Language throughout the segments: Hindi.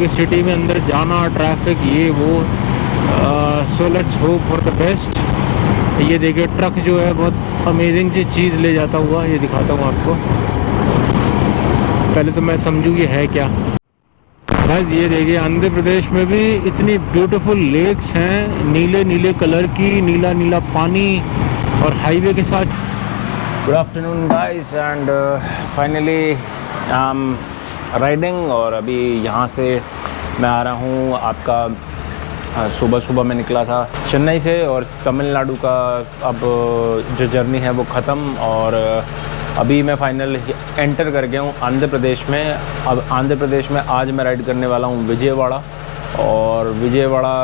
क्योंकि सिटी में अंदर जाना, ट्रैफिक, ये वो। So let's hope for the best. ये देखिए ट्रक जो है बहुत अमेजिंग सी चीज़ ले जाता हुआ, ये दिखाता हूँ आपको। पहले तो मैं समझूँ ये है क्या। बस ये देखिए आंध्र प्रदेश में भी इतनी ब्यूटीफुल लेक्स हैं, नीले नीले कलर की, नीला नीला पानी और हाईवे के साथ। Good afternoon guys, and finally I am riding. और अभी यहाँ से मैं आ रहा हूँ आपका सुबह सुबह मैं निकला था चेन्नई से, और तमिलनाडु का अब जो जर्नी है वो ख़त्म, और अभी मैं फाइनल एंटर कर गया हूँ आंध्र प्रदेश में। अब आंध्र प्रदेश में आज मैं राइड करने वाला हूँ विजयवाड़ा, और विजयवाड़ा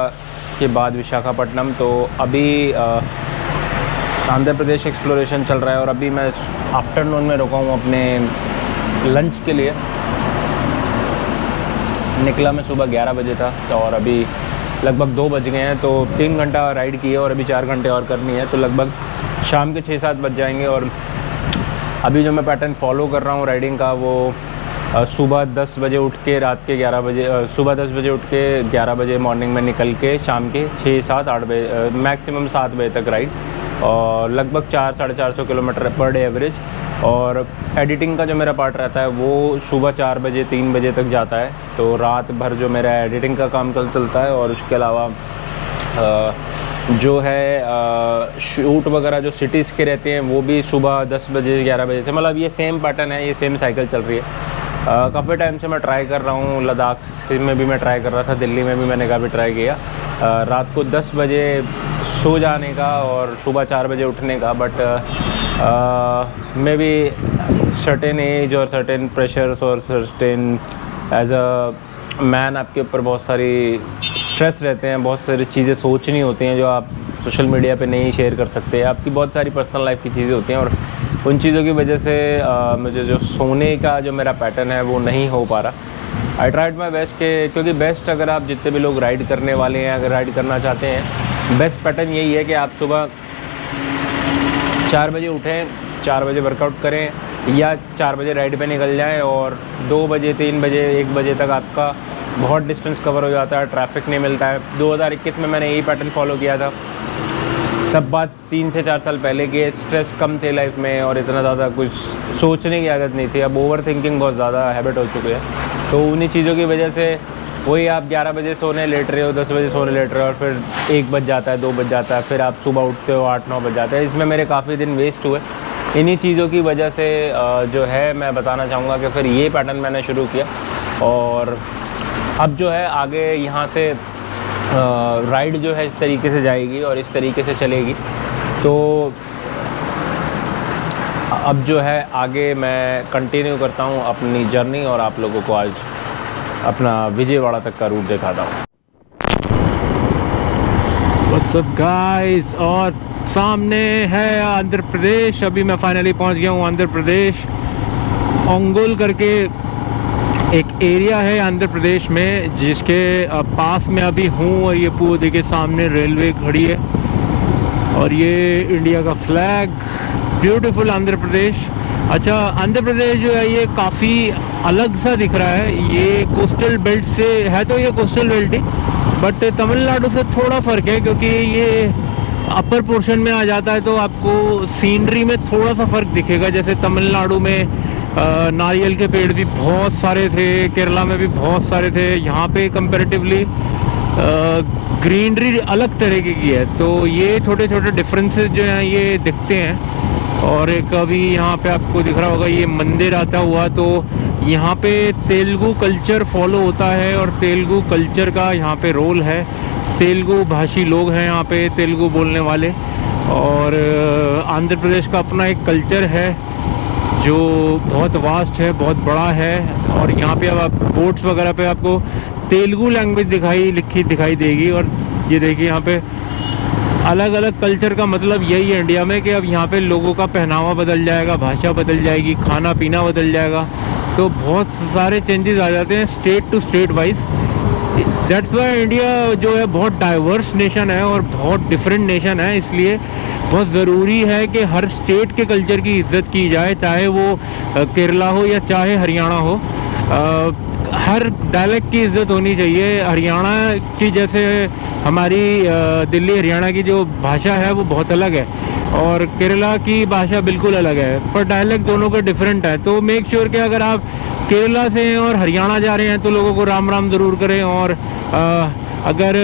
के बाद विशाखापट्टनम। तो अभी आंध्र प्रदेश एक्सप्लोरेशन चल रहा है, और अभी मैं आफ्टरनून में रुका हूँ अपने लंच के लिए। निकला मैं सुबह 11 बजे था, और अभी लगभग 2 बज गए हैं। तो 3 घंटा राइड की है और अभी 4 घंटे और करनी है, तो लगभग शाम के 6-7 बज जाएंगे। और अभी जो मैं पैटर्न फॉलो कर रहा हूँ राइडिंग का, वो सुबह 10 बजे उठ के रात के 11 बजे, सुबह 10 बजे उठ के 11 बजे मॉर्निंग में निकल के शाम के 6-7-8 बजे, मैक्सिमम 7 बजे तक राइड, और लगभग 400-450 किलोमीटर पर डे एवरेज। और एडिटिंग का जो मेरा पार्ट रहता है वो सुबह 4 बजे 3 बजे तक जाता है, तो रात भर जो मेरा एडिटिंग का काम चलता है। और उसके अलावा जो है शूट वगैरह जो सिटीज़ के रहते हैं वो भी सुबह 10 बजे 11 बजे से, मतलब ये सेम पैटर्न है, ये सेम साइकिल चल रही है। काफ़ी टाइम से मैं ट्राई कर रहा हूँ, लद्दाख में भी मैं ट्राई कर रहा था, दिल्ली में भी मैंने काफ़ी ट्राई किया रात को 10 बजे सो जाने का और सुबह 4 बजे उठने का। But may be certain age और सर्टेन प्रेशर्स और सर्टेन एज अ मैन आपके ऊपर बहुत सारी स्ट्रेस रहते हैं, बहुत सारी चीज़ें सोचनी होती हैं जो आप सोशल मीडिया पे नहीं शेयर कर सकते। आपकी बहुत सारी पर्सनल लाइफ की चीज़ें होती हैं, और उन चीज़ों की वजह से मुझे जो सोने का जो मेरा पैटर्न है वो नहीं हो पा रहा। आई ट्राइड माई बेस्ट के, क्योंकि बेस्ट अगर आप जितने भी लोग राइड करने वाले हैं, अगर राइड करना चाहते हैं, बेस्ट पैटर्न यही है कि आप सुबह 4 बजे उठें, 4 बजे वर्कआउट करें, या 4 बजे राइड पे निकल जाएं, और 2 बजे 3 बजे 1 बजे तक आपका बहुत डिस्टेंस कवर हो जाता है, ट्रैफिक नहीं मिलता है। 2021 में मैंने यही पैटर्न फॉलो किया था। तब बात 3 से 4 साल पहले के, स्ट्रेस कम थे लाइफ में और इतना ज़्यादा कुछ सोचने की आदत नहीं थी। अब ओवर थिंकिंग बहुत ज़्यादा हैबिट हो चुकी है, तो उन्हीं चीज़ों की वजह से वही आप 11 बजे सोने लेट रहे हो, 10 बजे सोने लेट रहे हो, और फिर 1 बज जाता है, 2 बज जाता है, फिर आप सुबह उठते हो 8-9 बज जाते हैं। इसमें मेरे काफ़ी दिन वेस्ट हुए। इन्हीं चीज़ों की वजह से जो है मैं बताना चाहूँगा कि फिर ये पैटर्न मैंने शुरू किया, और अब जो है आगे यहाँ से राइड जो है इस तरीके से जाएगी और इस तरीके से चलेगी। तो अब जो है आगे मैं कंटिन्यू करता हूँ अपनी जर्नी, और आप लोगों को आज अपना विजयवाड़ा तक का रूट दिखाता हूँ। व्हाट्स अप गाइस, और सामने है आंध्र प्रदेश। अभी मैं फाइनली पहुँच गया हूँ आंध्र प्रदेश। ओंगोल करके एक एरिया है आंध्र प्रदेश में, जिसके पास में अभी हूँ, और ये पूरा देखिए सामने रेलवे खड़ी है, और ये इंडिया का फ्लैग, ब्यूटीफुल आंध्र प्रदेश। अच्छा, आंध्र प्रदेश जो है ये काफ़ी अलग सा दिख रहा है। ये कोस्टल बेल्ट से है, तो ये coastal belt he, but Tamil Nadu से थोड़ा फ़र्क है, क्योंकि ये अपर पोर्शन में आ जाता है, तो आपको सीनरी में थोड़ा सा फ़र्क दिखेगा। जैसे तमिलनाडु में नारियल के पेड़ भी बहुत सारे थे, केरला में भी बहुत सारे थे, यहाँ पे कंपैरेटिवली ग्रीनरी अलग तरीके की है। तो ये छोटे छोटे डिफरेंसेस जो हैं ये दिखते हैं। और एक अभी यहाँ पे आपको दिख रहा होगा ये मंदिर आता हुआ, तो यहाँ पे तेलुगु कल्चर फॉलो होता है, और तेलुगु कल्चर का यहाँ पे रोल है। तेलुगु भाषी लोग हैं यहाँ पे, तेलुगु बोलने वाले, और आंध्र प्रदेश का अपना एक कल्चर है जो बहुत वास्ट है, बहुत बड़ा है। और यहाँ पे अब आप बोर्ड्स वगैरह पे आपको तेलुगु लैंग्वेज लिखी दिखाई देगी। और ये देखिए यहाँ पे अलग अलग कल्चर का मतलब यही है इंडिया में, कि अब यहाँ पे लोगों का पहनावा बदल जाएगा, भाषा बदल जाएगी, खाना पीना बदल जाएगा, तो बहुत सारे चेंजेस आ जाते हैं state to state wise. That's why India जो है बहुत डाइवर्स नेशन है और बहुत डिफरेंट नेशन है, इसलिए बहुत ज़रूरी है कि हर स्टेट के कल्चर की इज्जत की जाए, चाहे वो केरला हो या चाहे हरियाणा हो। हर डायलेक्ट की इज्जत होनी चाहिए। हरियाणा की जैसे हमारी दिल्ली हरियाणा की जो भाषा है वो बहुत अलग है और केरला की भाषा बिल्कुल अलग है, पर डायलेक्ट दोनों के डिफरेंट है। तो मेक श्योर कि अगर आप केरला से हैं और हरियाणा जा रहे हैं तो लोगों को राम राम ज़रूर करें, और अगर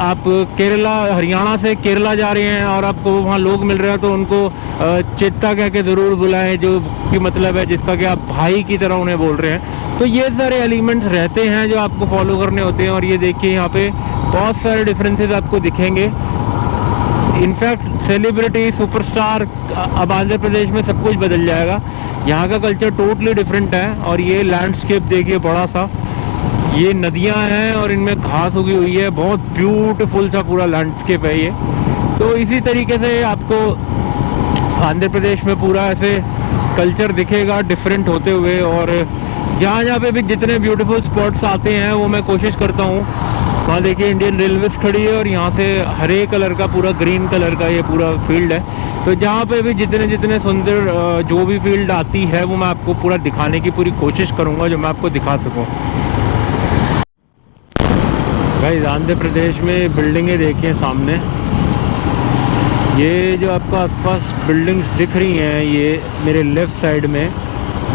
आप केरला हरियाणा से केरला जा रहे हैं और आपको वहाँ लोग मिल रहे हैं तो उनको चेत्ता कह के ज़रूर बुलाएं, जो कि मतलब है जिसका कि आप भाई की तरह उन्हें बोल रहे हैं। तो ये सारे एलिमेंट्स रहते हैं जो आपको फॉलो करने होते हैं। और ये देखिए यहाँ पे बहुत सारे डिफरेंसेस आपको दिखेंगे। इनफैक्ट सेलिब्रिटी सुपरस्टार, अब आंध्र प्रदेश में सब कुछ बदल जाएगा। यहाँ का कल्चर टोटली डिफरेंट है। और ये लैंडस्केप देखिए बड़ा सा, ये नदियाँ हैं और इनमें घास उगी हुई है, बहुत ब्यूटीफुल सा पूरा लैंडस्केप है ये। तो इसी तरीके से आपको आंध्र प्रदेश में पूरा ऐसे कल्चर दिखेगा डिफरेंट होते हुए। और जहाँ जहाँ पे भी जितने ब्यूटीफुल स्पॉट्स आते हैं वो मैं कोशिश करता हूँ। वहाँ देखिए इंडियन रेलवेज खड़ी है और यहाँ से हरे कलर का पूरा ग्रीन कलर का ये पूरा फील्ड है। तो जहाँ पे भी जितने जितने सुंदर जो भी फील्ड आती है वो मैं आपको पूरा दिखाने की पूरी कोशिश करूँगा, जो मैं आपको दिखा सकूँ। भाई आंध्र प्रदेश में बिल्डिंगें देखिए सामने, ये जो आपको आसपास बिल्डिंग्स दिख रही हैं ये मेरे लेफ़्ट साइड में,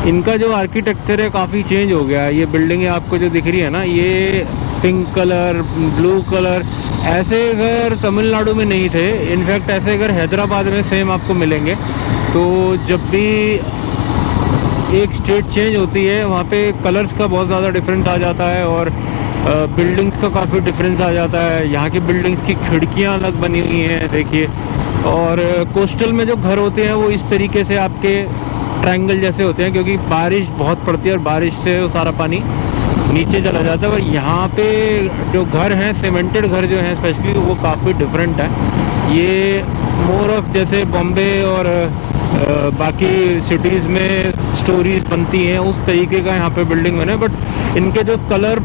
इनका जो आर्किटेक्चर है काफ़ी चेंज हो गया है। ये बिल्डिंगें आपको जो दिख रही है ना, ये पिंक कलर, ब्लू कलर, ऐसे घर तमिलनाडु में नहीं थे। इनफैक्ट ऐसे घर हैदराबाद में सेम आपको मिलेंगे। तो जब भी एक स्टेट चेंज होती है वहाँ पे कलर्स का बहुत ज़्यादा डिफरेंस आ जाता है और बिल्डिंग्स का काफ़ी डिफरेंस आ जाता है। यहाँ की बिल्डिंग्स की खिड़कियाँ अलग बनी हुई हैं देखिए। और कोस्टल में जो घर होते हैं वो इस तरीके से आपके ट्रायंगल जैसे होते हैं, क्योंकि बारिश बहुत पड़ती है और बारिश से वो सारा पानी नीचे चला जाता है। और यहाँ पे जो घर हैं, सीमेंटेड घर जो हैं स्पेशली, वो काफ़ी डिफरेंट है। ये मोर ऑफ जैसे बॉम्बे और बाकी सिटीज़ में स्टोरीज बनती हैं उस तरीके का यहाँ पे बिल्डिंग बने। बट इनके जो कलर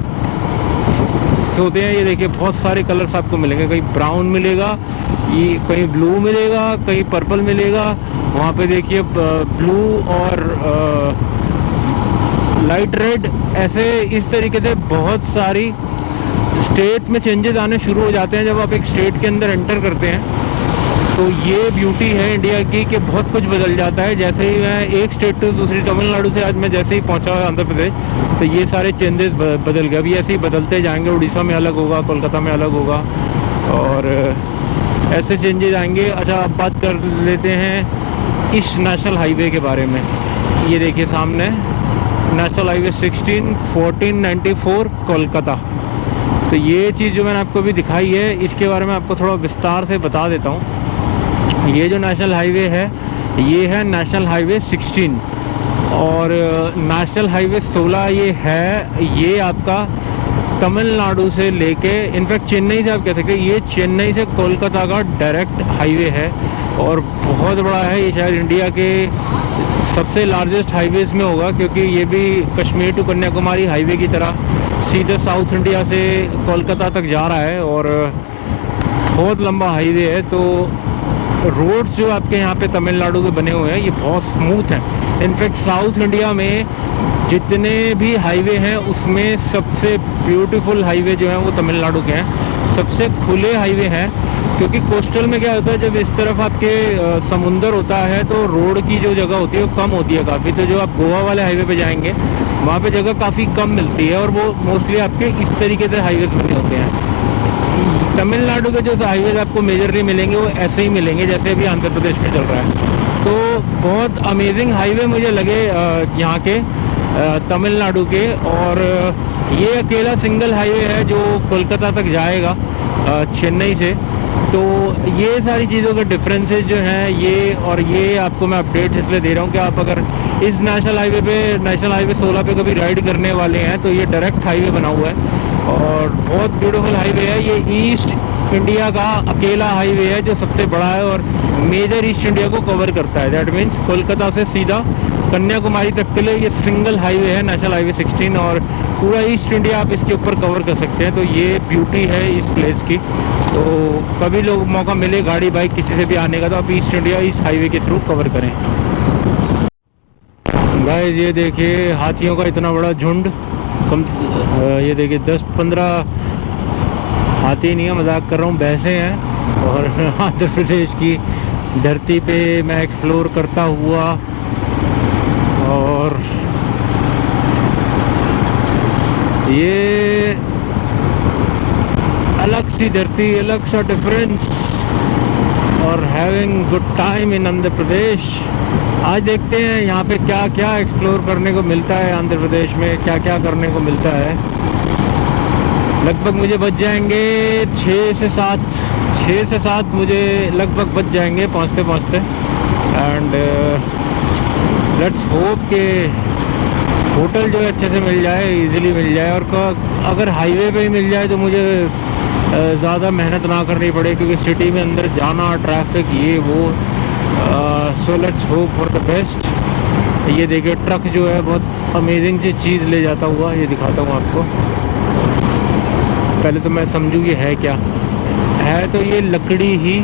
होते हैं, ये देखिए बहुत सारे कलर्स आपको मिलेंगे। कहीं ब्राउन मिलेगा, ये कहीं ब्लू मिलेगा, कहीं पर्पल मिलेगा। वहाँ पे देखिए ब्लू और लाइट रेड, ऐसे इस तरीके से बहुत सारी स्टेट में चेंजेस आने शुरू हो जाते हैं जब आप एक स्टेट के अंदर एंटर करते हैं। तो ये ब्यूटी है इंडिया की कि बहुत कुछ बदल जाता है। जैसे ही मैं एक स्टेट टू दूसरी, तमिलनाडु से आज मैं जैसे ही पहुंचा आंध्र प्रदेश, तो ये सारे चेंजेस बदल गए। अभी ऐसे ही बदलते जाएंगे। उड़ीसा में अलग होगा, कोलकाता में अलग होगा और ऐसे चेंजेस आएंगे। अच्छा, अब बात कर लेते हैं इस नेशनल हाईवे के बारे में। ये देखिए सामने नेशनल हाईवे 16 1494 कोलकाता। तो ये चीज़ जो मैंने आपको अभी दिखाई है, इसके बारे में आपको थोड़ा विस्तार से बता देता हूँ। ये जो नेशनल हाईवे है, ये है नेशनल हाईवे 16 और नेशनल हाईवे 16 ये है। ये आपका तमिलनाडु से लेके, इनफैक्ट चेन्नई से आप कह सकते हैं, ये चेन्नई से कोलकाता का डायरेक्ट हाईवे है और बहुत बड़ा है। ये शायद इंडिया के सबसे लार्जेस्ट हाईवेज़ में होगा, क्योंकि ये भी कश्मीर टू कन्याकुमारी हाईवे की तरह सीधे साउथ इंडिया से कोलकाता तक जा रहा है और बहुत लंबा हाईवे है। तो रोड्स जो आपके यहाँ पे तमिलनाडु के बने हुए हैं ये बहुत स्मूथ हैं। इनफैक्ट साउथ इंडिया में जितने भी हाईवे हैं उसमें सबसे ब्यूटीफुल हाईवे जो हैं वो तमिलनाडु के हैं, सबसे खुले हाईवे हैं। क्योंकि कोस्टल में क्या होता है, जब इस तरफ आपके समुंदर होता है तो रोड की जो जगह होती है वो कम होती है काफ़ी। तो जो आप गोवा वाले हाईवे पे जाएंगे वहाँ पे जगह काफ़ी कम मिलती है और वो मोस्टली आपके इस तरीके से हाईवे बने होते हैं। तमिलनाडु के जो हाईवे आपको मेजरली मिलेंगे वो ऐसे ही मिलेंगे जैसे अभी आंध्र प्रदेश में चल रहा है। तो बहुत अमेजिंग हाईवे मुझे लगे यहाँ के तमिलनाडु के। और ये अकेला सिंगल हाईवे है जो कोलकाता तक जाएगा चेन्नई से। तो ये सारी चीज़ों के डिफरेंसेस जो हैं ये, और ये आपको मैं अपडेट्स इसलिए दे रहा हूँ कि आप अगर इस नेशनल हाईवे पे, नेशनल हाईवे 16 पे कभी राइड करने वाले हैं तो ये डायरेक्ट हाईवे बना हुआ है और बहुत ब्यूटीफुल हाईवे है। ये ईस्ट इंडिया का अकेला हाईवे है जो सबसे बड़ा है और मेजर ईस्ट इंडिया को कवर करता है। दैट मीन्स कोलकाता से सीधा कन्याकुमारी तक के लिए ये सिंगल हाईवे है नेशनल हाईवे 16 और पूरा ईस्ट इंडिया आप इसके ऊपर कवर कर सकते हैं। तो ये ब्यूटी है इस प्लेस की। तो कभी लोग मौका मिले गाड़ी बाइक किसी से भी आने का तो आप ईस्ट इंडिया इस हाईवे के थ्रू कवर करें। गाइस ये देखिए हाथियों का इतना बड़ा झुंड ये देखिए 10-15 हाथी नहीं है, मजाक कर रहा हूँ, भैंसे हैं। और आंध्र प्रदेश की धरती पे मैं एक्सप्लोर करता हुआ, और ये अलग सी धरती, अलग सा डिफरेंस, और having good time in Andhra Pradesh. आज देखते हैं यहाँ पे क्या क्या एक्सप्लोर करने को मिलता है, आंध्र प्रदेश में क्या क्या करने को मिलता है। लगभग मुझे बच जाएंगे 6 से 7 मुझे लगभग बच जाएंगे पहुँचते पहुँचते। एंड लेट्स होप कि होटल जो है अच्छे से मिल जाए, इजीली मिल जाए, और अगर हाईवे पे ही मिल जाए तो मुझे ज़्यादा मेहनत ना करनी पड़े, क्योंकि सिटी में अंदर जाना, ट्रैफिक, ये वो। So let's hope for the best. ये देखिए ट्रक जो है बहुत अमेजिंग सी चीज़ ले जाता हुआ, ये दिखाता हूँ आपको। पहले तो मैं समझूँ ये है क्या है, तो ये लकड़ी ही,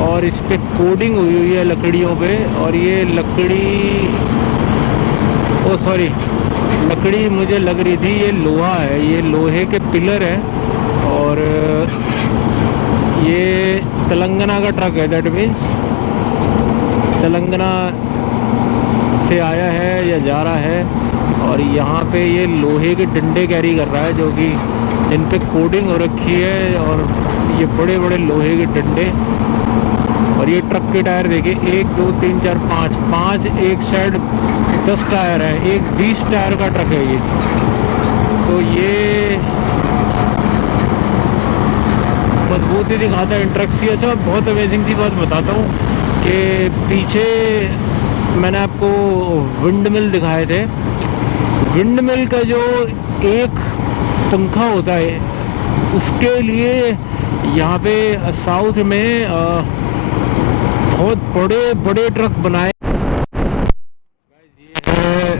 और इस पे कोडिंग हुई हुई है लकड़ियों पे, और ये लकड़ी, ओ सॉरी, लकड़ी मुझे लग रही थी ये लोहा है, ये लोहे के पिलर है। और ये तेलंगाना का ट्रक है, दैट मीन्स तेलंगाना से आया है या जा रहा है। और यहाँ पे ये लोहे के डंडे कैरी कर रहा है, जो कि जिन पे कोडिंग हो रखी है, और ये बड़े बड़े लोहे के डंडे। और ये ट्रक के टायर देखिए, 1 2 3 4 5 एक साइड 10 टायर है, एक 20 टायर का ट्रक है ये। तो ये मजबूती दिखाता है ट्रक सी। अच्छा, बहुत अमेजिंग सी बात बताता हूँ कि पीछे मैंने आपको विंड मिल दिखाए थे। विंड मिल का जो एक पंखा होता है, उसके लिए यहाँ पे साउथ में बहुत बड़े बड़े ट्रक बनाए। ये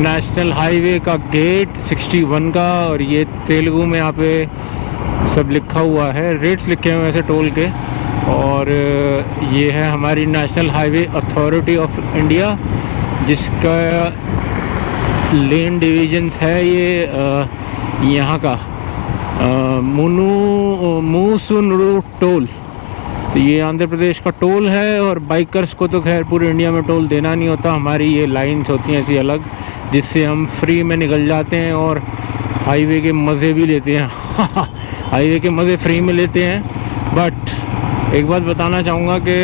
नेशनल हाईवे का गेट 61 का, और ये तेलुगु में यहाँ पे सब लिखा हुआ है, रेट्स लिखे हुए हैं ऐसे टोल के। और ये है हमारी national highway authority of India, जिसका लेन डिवीजन्स है ये यहाँ का मूसुनुरु टोल। तो ये आंध्र प्रदेश का टोल है, और बाइकर्स को तो खैर पूरे इंडिया में टोल देना नहीं होता। हमारी ये लाइन्स होती हैं ऐसी अलग, जिससे हम फ्री में निकल जाते हैं और हाईवे के मज़े भी लेते हैं। हाईवे के मज़े फ्री में लेते हैं। बट एक बात बताना चाहूँगा कि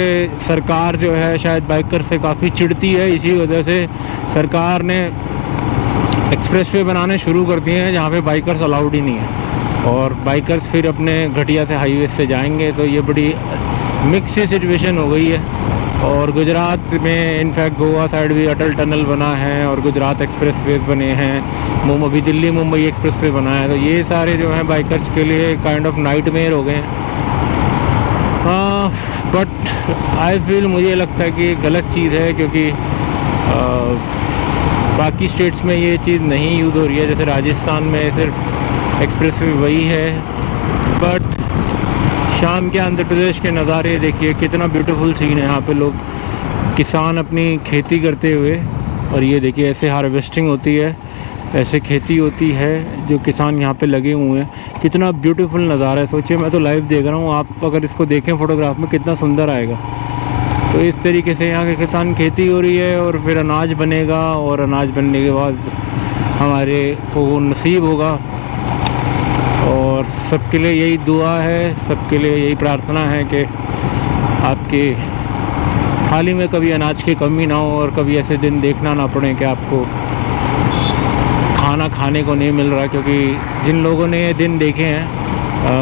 सरकार जो है शायद बाइकर से काफ़ी चिढ़ती है, इसी वजह से सरकार ने एक्सप्रेसवे बनाने शुरू कर दिए हैं जहाँ पे बाइकर्स अलाउड ही नहीं है, और बाइकर्स फिर अपने घटिया से हाईवे से जाएंगे। तो ये बड़ी मिक्स सिचुएशन हो गई है। और गुजरात में, इनफैक्ट गोवा साइड भी अटल टनल बना है, और गुजरात एक्सप्रेसवे बने हैं, अभी दिल्ली मुंबई एक्सप्रेसवे बना है। तो ये सारे जो हैं बाइकर्स के लिए काइंड ऑफ नाइटमेयर हो गए हैं। बट आई फील, मुझे लगता है कि गलत चीज़ है, क्योंकि बाकी स्टेट्स में ये चीज़ नहीं यूज़ हो रही है। जैसे राजस्थान में सिर्फ एक्सप्रेसवे वही है। बट शाम के आंध्र प्रदेश के नज़ारे देखिए, कितना ब्यूटीफुल सीन है। यहाँ पे लोग, किसान अपनी खेती करते हुए, और ये देखिए ऐसे हार्वेस्टिंग होती है, ऐसे खेती होती है, जो किसान यहाँ पे लगे हुए हैं। कितना ब्यूटीफुल नज़ारा है। सोचिए, मैं तो लाइव देख रहा हूँ, आप अगर इसको देखें फ़ोटोग्राफ में कितना सुंदर आएगा। तो इस तरीके से यहाँ के किसान खेती हो रही है, और फिर अनाज बनेगा, और अनाज बनने के बाद हमारे को नसीब होगा। और सबके लिए यही दुआ है, सबके लिए यही प्रार्थना है कि आपके थाली में कभी अनाज की कमी ना हो, और कभी ऐसे दिन देखना ना पड़े कि आपको खाना खाने को नहीं मिल रहा। क्योंकि जिन लोगों ने ये दिन देखे हैं,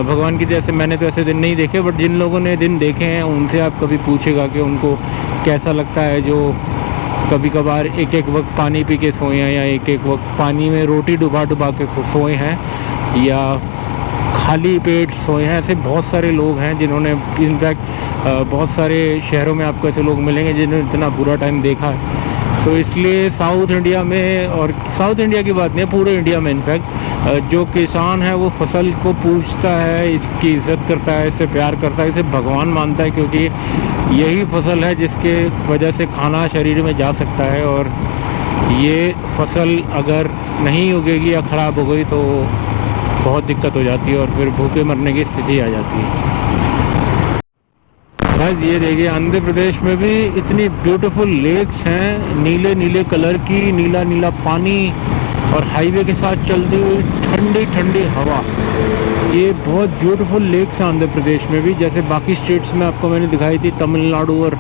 भगवान की जैसे मैंने तो ऐसे दिन नहीं देखे, बट जिन लोगों ने दिन देखे हैं उनसे आप कभी पूछेगा कि उनको कैसा लगता है, जो कभी कभार एक एक वक्त पानी पी के सोए हैं, या एक एक वक्त पानी में रोटी डुबा डुबा के सोए हैं, या खाली पेट सोए हैं। ऐसे बहुत सारे लोग हैं जिन्होंने, इनफैक्ट बहुत सारे शहरों में आपको ऐसे लोग मिलेंगे जिन्होंने इतना बुरा टाइम देखा है। तो इसलिए साउथ इंडिया में, और साउथ इंडिया की बात नहीं, पूरे इंडिया में इनफैक्ट जो किसान है वो फसल को पूजता है, इसकी इज़्ज़त करता है, इससे प्यार करता है, इसे भगवान मानता है, क्योंकि यही फसल है जिसके वजह से खाना शरीर में जा सकता है। और ये फसल अगर नहीं उगेगी या ख़राब हो गई तो बहुत दिक्कत हो जाती है और फिर भूखे मरने की स्थिति आ जाती है। बस ये देखिए आंध्र प्रदेश में भी इतनी ब्यूटीफुल लेक्स हैं, नीले नीले कलर की, नीला नीला पानी और हाईवे के साथ चलती हुई ठंडी ठंडी हवा। ये बहुत ब्यूटीफुल लेक्स हैं आंध्र प्रदेश में भी, जैसे बाकी स्टेट्स में आपको मैंने दिखाई थी तमिलनाडु, और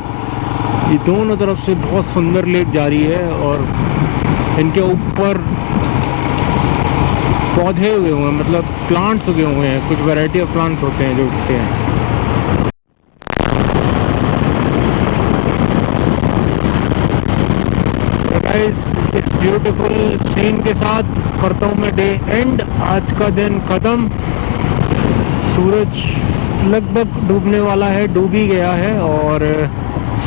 ये दोनों तरफ से बहुत सुंदर लेक जा रही है और इनके ऊपर पौधे उगे हुए हैं, मतलब प्लांट्स उगे हुए हैं, कुछ वैरायटी ऑफ प्लांट्स होते हैं जो उगते हैं। इस ब्यूटीफुल सीन के साथ करता हूँ मैं डे एंड। आज का दिन ख़त्म, सूरज लगभग डूबने वाला है, डूब ही गया है और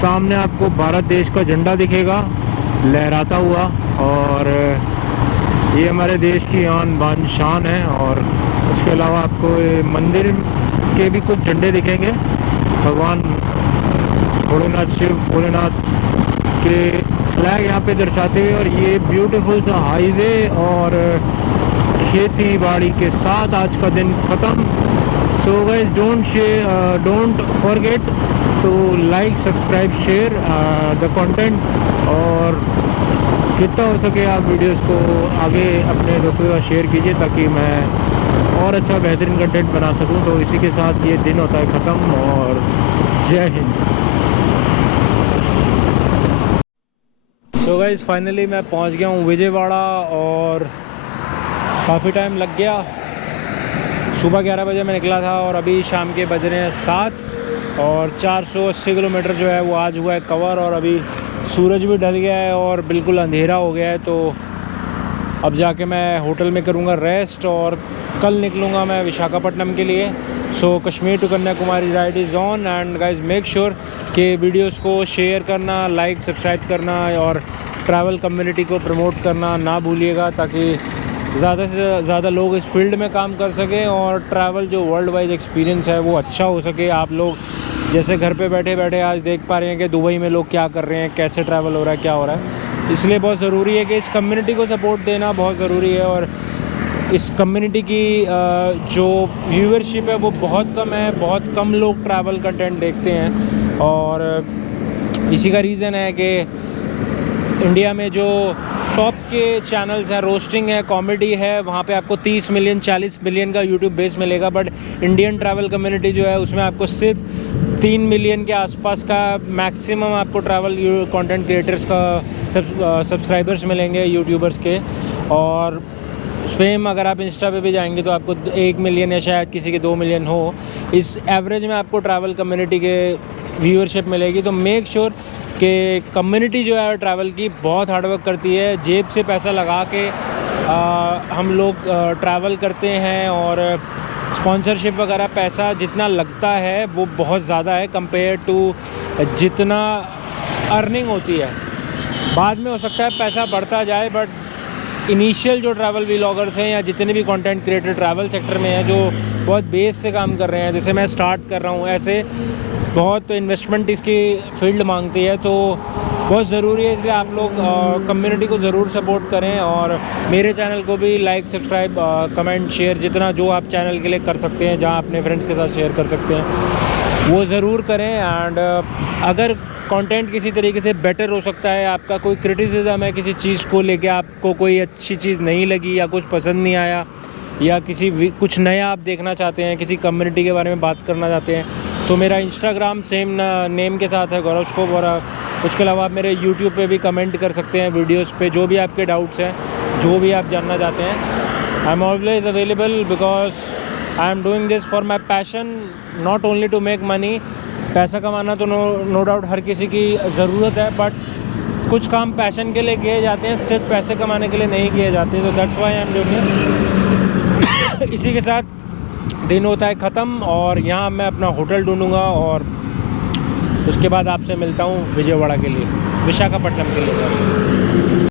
सामने आपको भारत देश का झंडा दिखेगा लहराता हुआ, और ये हमारे देश की आन बान शान है। और उसके अलावा आपको ये मंदिर के भी कुछ झंडे दिखेंगे, भगवान भोलेनाथ, शिव भोलेनाथ के फ्लैग यहाँ पे दर्शाते हुए। और ये ब्यूटीफुल सा हाईवे और खेती बाड़ी के साथ आज का दिन ख़त्म। So guys don't forget to like, subscribe, share the content, और जितना हो सके आप वीडियोस को आगे अपने दोस्तों के साथ शेयर कीजिए ताकि मैं और अच्छा बेहतरीन कंटेंट बना सकूं। तो इसी के साथ ये दिन होता है ख़त्म, और जय हिंद। सो गाइस फाइनली मैं पहुंच गया हूं विजयवाड़ा, और काफ़ी टाइम लग गया। सुबह 11 बजे मैं निकला था और अभी शाम के बज रहे हैं 7, और 480 किलोमीटर जो है वो आज हुआ है कवर। और अभी सूरज भी ढल गया है और बिल्कुल अंधेरा हो गया है, तो अब जाके मैं होटल में करूँगा रेस्ट, और कल निकलूँगा मैं विशाखापट्टनम के लिए। So Kashmir to Kanyakumari ride is on, and guys make sure कि वीडियोस को शेयर करना, लाइक, सब्सक्राइब करना और ट्रैवल कम्युनिटी को प्रमोट करना ना भूलिएगा, ताकि ज़्यादा से ज़्यादा लोग इस फील्ड में काम कर सकें और ट्रैवल जो वर्ल्ड वाइड एक्सपीरियंस है वो अच्छा हो सके। आप लोग जैसे घर पे बैठे बैठे आज देख पा रहे हैं कि दुबई में लोग क्या कर रहे हैं, कैसे ट्रैवल हो रहा है, क्या हो रहा है। इसलिए बहुत ज़रूरी है कि इस कम्युनिटी को सपोर्ट देना बहुत ज़रूरी है। और इस कम्युनिटी की जो व्यूअरशिप है वो बहुत कम है, बहुत कम लोग ट्रैवल कंटेंट देखते हैं, और इसी का रीज़न है कि इंडिया में जो टॉप के चैनल्स हैं, रोस्टिंग है, कॉमेडी है, वहाँ पे आपको 30 मिलियन 40 मिलियन का यूट्यूब बेस मिलेगा। बट इंडियन ट्रैवल कम्युनिटी जो है उसमें आपको सिर्फ 3 मिलियन के आसपास का मैक्सिमम आपको ट्रैवल कंटेंट क्रिएटर्स का सब्सक्राइबर्स मिलेंगे यूट्यूबर्स के। और सेम अगर आप इंस्टा पे भी जाएंगे तो आपको 1 मिलियन या शायद किसी के 2 मिलियन हो, इस एवरेज में आपको ट्रैवल कम्युनिटी के व्यूअरशिप मिलेगी। तो मेक श्योर कि कम्युनिटी जो है ट्रैवल की बहुत हार्डवर्क करती है, जेब से पैसा लगा के हम लोग ट्रैवल करते हैं, और स्पॉन्सरशिप वगैरह पैसा जितना लगता है वो बहुत ज़्यादा है कंपेयर टू जितना अर्निंग होती है। बाद में हो सकता है पैसा बढ़ता जाए, बट इनिशियल जो ट्रैवल व्लॉगर्स हैं या जितने भी कंटेंट क्रिएटर ट्रैवल सेक्टर में हैं जो बहुत बेस से काम कर रहे हैं, जैसे मैं स्टार्ट कर रहा हूँ, ऐसे बहुत इन्वेस्टमेंट इसकी फील्ड मांगती है। तो बहुत ज़रूरी है, इसलिए आप लोग कम्युनिटी को ज़रूर सपोर्ट करें, और मेरे चैनल को भी लाइक, सब्सक्राइब, कमेंट, शेयर, जितना जो आप चैनल के लिए कर सकते हैं, जहाँ अपने फ्रेंड्स के साथ शेयर कर सकते हैं वो ज़रूर करें। एंड अगर कंटेंट किसी तरीके से बेटर हो सकता है, आपका कोई क्रिटिसिज्म है किसी चीज़ को लेके, आपको कोई अच्छी चीज़ नहीं लगी या कुछ पसंद नहीं आया, या कुछ नया आप देखना चाहते हैं, किसी कम्युनिटी के बारे में बात करना चाहते हैं, तो मेरा इंस्टाग्राम सेम नेम के साथ है, गौरव स्कोप। और उसके अलावा आप मेरे यूट्यूब पे भी कमेंट कर सकते हैं वीडियोस पे, जो भी आपके डाउट्स हैं, जो भी आप जानना चाहते हैं। I am always available because I am doing this for my passion, not only to make money. पैसा कमाना तो नो डाउट हर किसी की ज़रूरत है, बट कुछ काम पैशन के लिए किए जाते हैं, सिर्फ पैसे कमाने के लिए नहीं किए जाते। तो that's why I am doing it. इसी के साथ दिन होता है ख़त्म, और यहाँ मैं अपना होटल ढूंढूंगा, और उसके बाद आपसे मिलता हूँ विजयवाड़ा के लिए, विशाखापट्टनम के लिए।